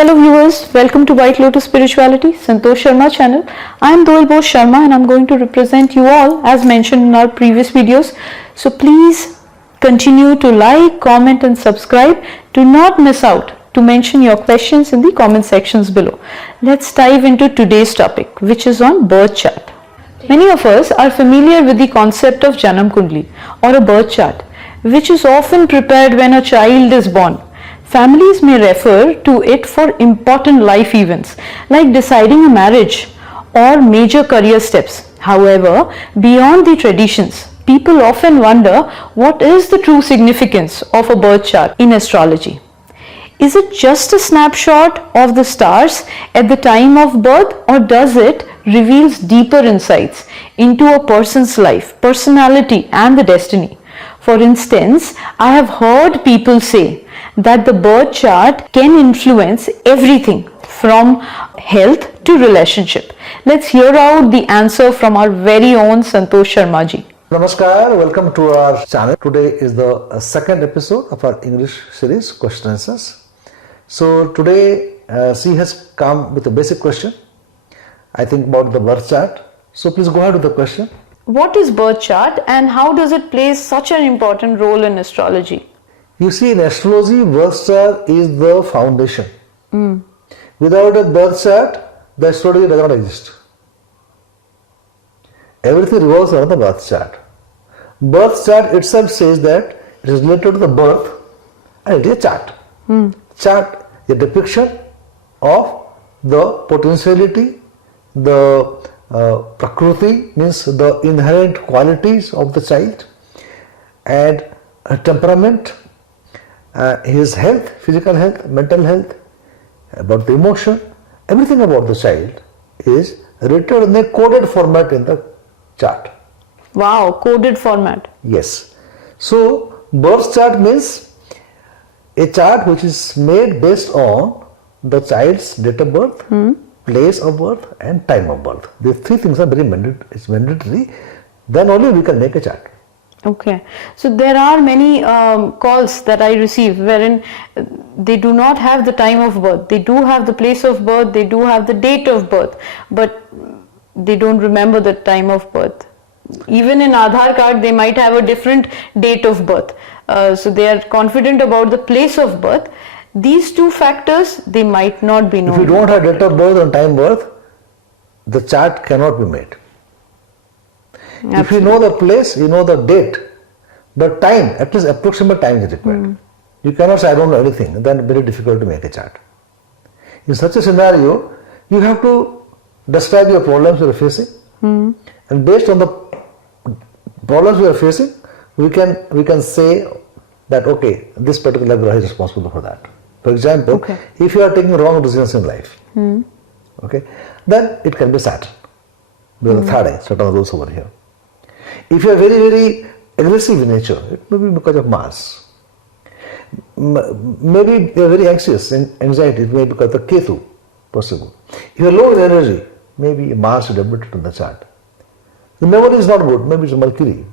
Hello viewers, welcome to White Lotus Spirituality, Santosh Sharma channel. I am 𝐀𝐬𝐭𝐫𝐴 Sharma and I am going to represent you all as mentioned in our previous videos. So please continue to like, comment and subscribe. Do not miss out to mention your questions in the comment sections below. Let's dive into today's topic, which is on birth chart. Many of us are familiar with the concept of Janam Kundli or a birth chart, which is often prepared when a child is born. Families may refer to it for important life events like deciding a marriage or major career steps. However, beyond the traditions, people often wonder what is the true significance of a birth chart in astrology. Is it just a snapshot of the stars at the time of birth, or does it reveal deeper insights into a person's life, personality and the destiny? For instance, I have heard people say that the birth chart can influence everything from health to relationship. Let's hear out the answer from our very own Santosh Sharma ji. Namaskar, welcome to our channel. Today is the second episode of our English series, Question Answers. So today she has come with a basic question, I think, about the birth chart. So please go ahead with the question. What is birth chart and how does it play such an important role in astrology? You see, in astrology, birth chart is the foundation. Without a birth chart, the astrology does not exist. Everything revolves around the birth chart. Birth chart itself says that it is related to the birth and it is a chart. Chart is a depiction of the potentiality, the prakriti, means the inherent qualities of the child, and temperament, his health, physical health, mental health, about the emotion, everything about the child is written in a coded format in the chart. Wow, coded format. Yes. So, birth chart means a chart which is made based on the child's date of birth, place of birth and time of birth. These three things are very mandatory. Then only we can make a chart. Okay, so there are many calls that I receive wherein they do not have the time of birth, they do have the place of birth, they do have the date of birth, but they don't remember the time of birth. Even in Aadhaar card they might have a different date of birth, so they are confident about the place of birth. These two factors, they might not be known. If you don't have date of birth and time birth, the chart cannot be made. Absolutely. If you know the place, you know the date, the time, at least approximate time is required. You cannot say I don't know anything, then very difficult to make a chart. In such a scenario, you have to describe your problems you are facing, and based on the problems you are facing, we can say that okay, this particular graha is responsible for that. For example, if you are taking wrong decisions in life, okay, then it can be Saturn, because the third eye, Saturn rules over here. If you are very, very aggressive in nature, it may be because of Mars. Maybe you are very anxious and anxiety, it may be because of the 𝐀𝐬𝐭𝐫𝐴, possible. If you are low in energy, maybe Mars is debited in the chart. The memory is not good, maybe it's Mercury.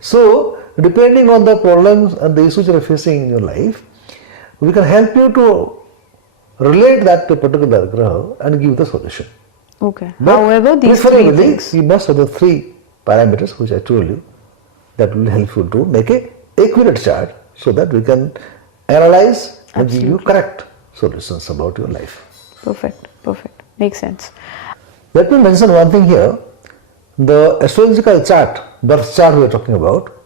So, depending on the problems and the issues you are facing in your life, we can help you to relate that to a particular graha and give the solution. Okay. But however, these three things, you must have the three parameters which I told you that will help you to make a accurate chart so that we can analyze and give you correct solutions about your life. Perfect, perfect. Makes sense. Let me mention one thing here. The astrological chart, birth chart we are talking about,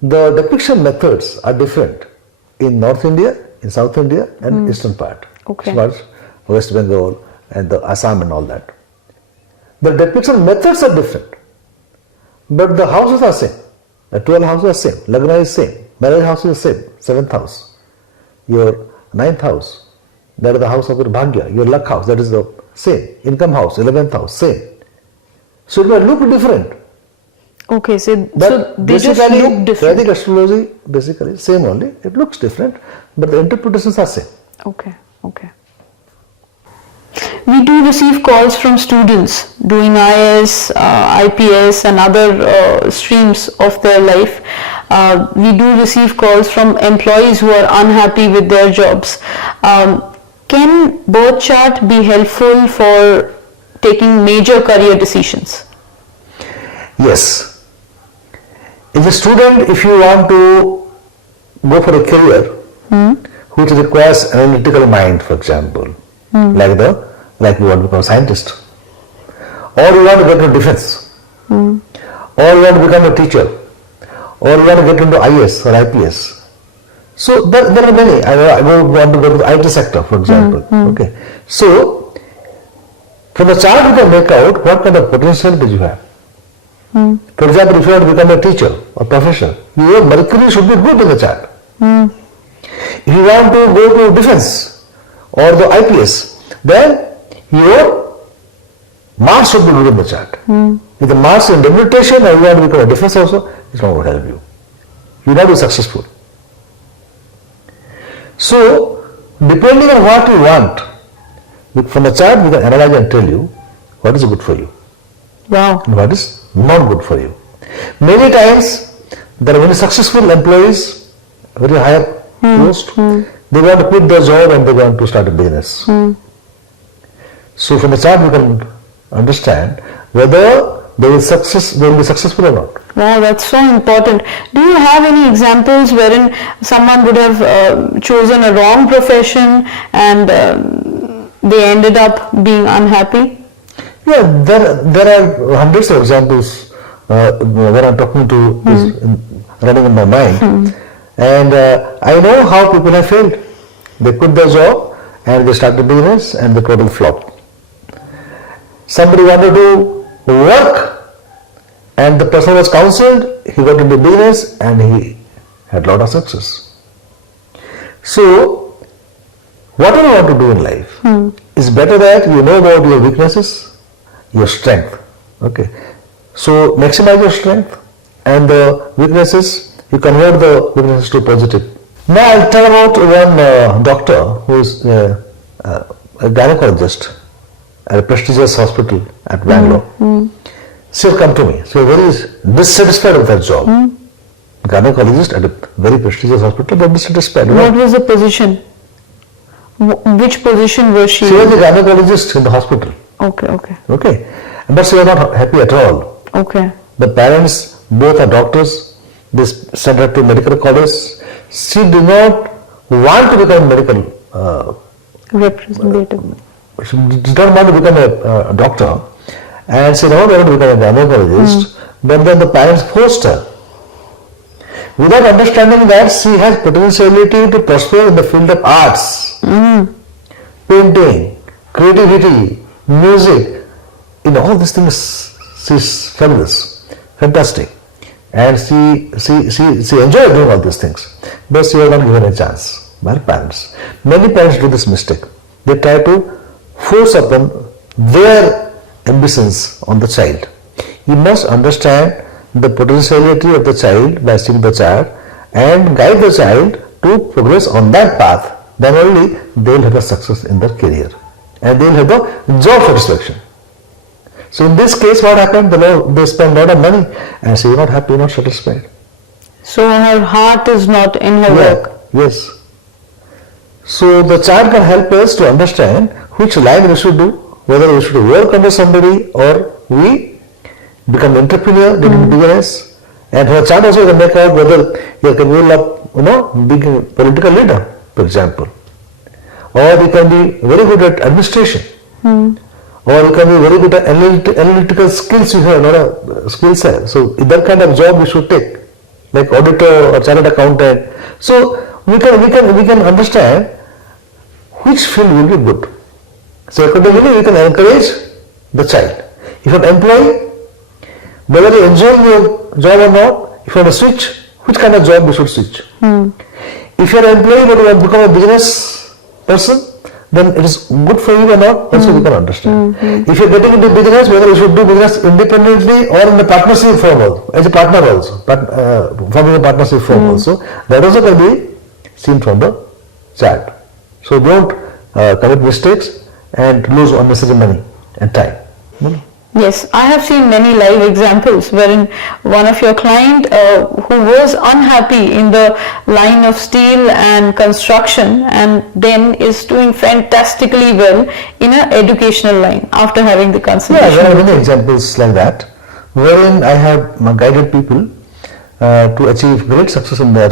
the depiction methods are different in North India, in South India and eastern part. Okay. West Bengal and the Assam and all that. The depiction methods are different, but the houses are same. The 12 houses are same, Lagna is same, marriage house is same, 7th house, your 9th house, that is the house of your Bhagya, your luck house, that is the same, income house, 11th house, same. So it may look different. Okay, so they just look different. Vedic astrology basically same only, it looks different, but the interpretations are same. Okay, okay. We do receive calls from students doing IAS, IPS and other streams of their life. We do receive calls from employees who are unhappy with their jobs. can birth chart be helpful for taking major career decisions? Yes. As a student, if you want to go for a career which requires an analytical mind, for example, like you want to become a scientist, or you want to get into defense, or you want to become a teacher, or you want to get into IS or IPS. So there are many. I want to go to the IT sector, for example. Okay. So from the chart you can make out what kind of potential did you have. For example, if you want to become a teacher or professor, your Mercury should be good in the chart. If you want to go to defense or the IPS, then your Mars should be good in the chart. If the Mars is in debilitation or you want to become a defense also, it's not going to help you. You will not be successful. So, depending on what you want, from the chart we can analyze and tell you what is good for you. Wow. And what is not good for you. Many times there are many successful employees, very high post, they want to quit their job and they want to start a business. So from the chart we can understand whether they will be successful or not. Wow, that's so important. Do you have any examples wherein someone would have chosen a wrong profession and they ended up being unhappy? Yeah, there are hundreds of examples where I'm talking to is running in my mind. And I know how people have failed. They quit their job and they start the business and the total flop. Somebody wanted to work and the person was counseled, he got into business and he had a lot of success. So, whatever you want to do in life, it's better that you know about your weaknesses, your strength. Okay. So, maximize your strength and the weaknesses, you convert the weaknesses to positive. Now, I'll tell about one doctor who is a gynecologist at a prestigious hospital at Bangalore. She will come to me. She was very dissatisfied with her job. Gynecologist at a very prestigious hospital, but dissatisfied. What was the position? Which position was she? She was a gynecologist in the hospital. Okay. But she was not happy at all. Okay. The parents, both are doctors. They sent her to medical college. She did not want to become medical representative. She did not want to become a doctor, and she never wanted to become a gynecologist. But then the parents forced her, without understanding that she has potentiality to prosper in the field of arts, painting, creativity, music. In all these things, she is fabulous, fantastic, and she enjoyed doing all these things. But she was not given a chance by her parents. Many parents do this mistake. They try to force upon their ambitions on the child. You must understand the potentiality of the child by seeing the chart and guide the child to progress on that path. Then only they will have a success in their career and they will have the job satisfaction. So in this case, what happened? They spent a lot of money and she is not happy, not satisfied. So her heart is not in her work. Yes. So the chart can help us to understand which line we should do, whether we should work under somebody or we become entrepreneur, become business. And for a chart also you can make out whether you can build up, being a political leader, for example. Or you can be very good at administration. Or you can be very good at analytical skills, you have a lot of skill set. So in that kind of job we should take, like auditor or chartered accountant. So we can understand which field will be good. So accordingly we can encourage the child. If you are an employee, whether you enjoy your job or not, if you want to switch, which kind of job you should switch. If you are an employee but you want to become a business person, then it is good for you or not, also we can understand. If you are getting into business, whether you should do business independently or in the partnership form also, as a partner also, forming a partnership form also, that also can be seen from the chart. So don't commit mistakes and lose unnecessary money and time. Yes, I have seen many live examples wherein one of your client who was unhappy in the line of steel and construction and then is doing fantastically well in an educational line after having the consultation. Yeah, there are many examples like that wherein I have guided people to achieve great success in their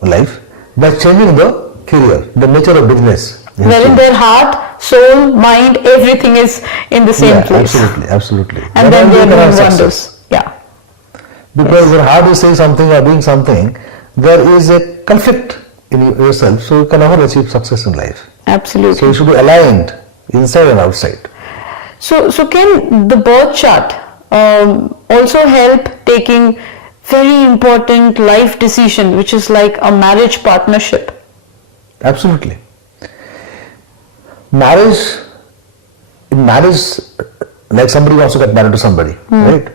life by changing the career, the nature of business. Wherein their heart, soul, mind, everything is in the same place. Absolutely, absolutely. And then they are doing wonders. Yeah. Because your heart is saying something or doing something, there is a conflict in yourself, so you can never achieve success in life. Absolutely. So you should be aligned inside and outside. So can the birth chart also help taking very important life decision, which is like a marriage partnership? Absolutely. Marriage, like somebody wants to get married to somebody, right?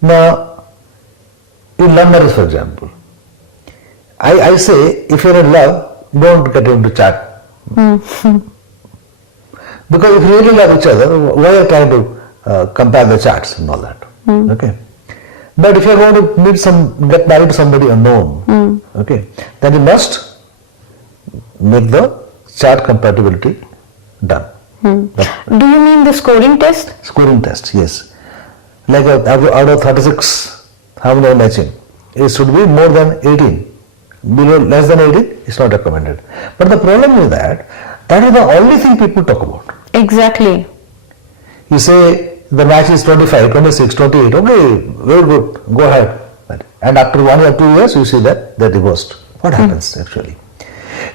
Now, in love marriage, for example, I say, if you're in love, don't get into chart. Because if you really love each other, why are you trying to compare the charts and all that? Okay. But if you're going to get married to somebody unknown, okay, then you must make the chart compatibility done. Do you mean the scoring test? Scoring test, yes. Like out of 36, how many are matching? It should be more than 18. Below less than 18, it's not recommended. But the problem is that is the only thing people talk about. Exactly. You say the match is 25, 26, 28, okay, very good, go ahead. And after 1 or 2 years, you see that they're divorced. What happens actually?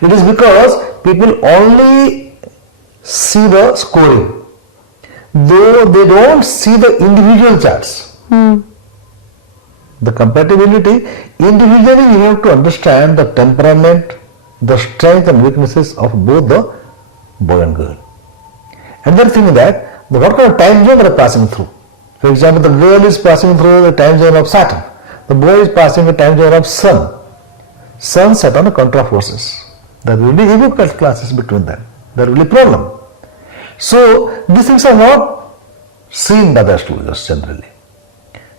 It is because people only see the scoring, though they don't see the individual charts. The compatibility, individually you have to understand the temperament, the strengths and weaknesses of both the boy and girl. Another thing is that what kind of time zone they are passing through. For example, the girl is passing through the time zone of Saturn, the boy is passing the time zone of Sun. Sun, Saturn are contra forces. There will be ego classes between them. There will be problem. So these things are not seen by the astrologers generally.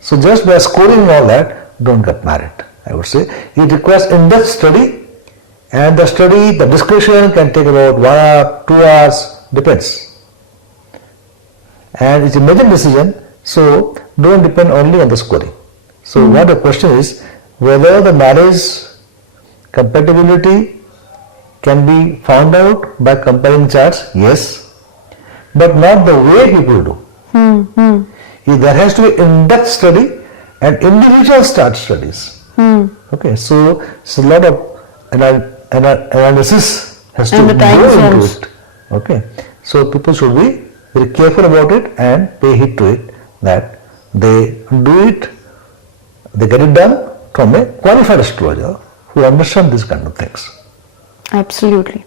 So just by scoring all that, don't get married. I would say it requires in-depth study, and the study, the discussion can take about 1 hour, 2 hours, depends. And it's a major decision, so don't depend only on the scoring. So what the question is, whether the marriage compatibility can be found out by comparing charts, yes, but not the way people do. There has to be in-depth study and individual chart studies. Okay, so a lot of analysis has to go into it. Okay, so people should be very careful about it and pay heed to it, that they do it, they get it done from a qualified astrologer who understands these kind of things. Absolutely.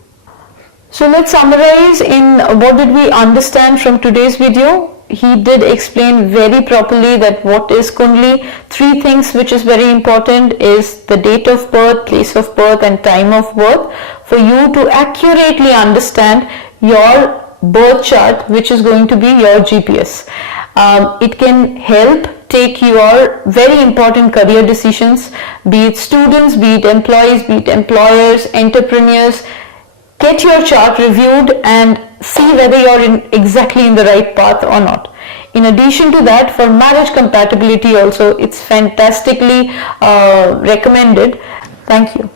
So let's summarize in what did we understand from today's video. He did explain very properly that what is Kundli. 3 things which is very important is the date of birth, place of birth and time of birth, for you to accurately understand your birth chart, which is going to be your GPS. It can help take your very important career decisions, be it students, be it employees, be it employers, entrepreneurs. Get your chart reviewed and see whether you're exactly in the right path or not. In addition to that, for marriage compatibility also, it's fantastically recommended. Thank you.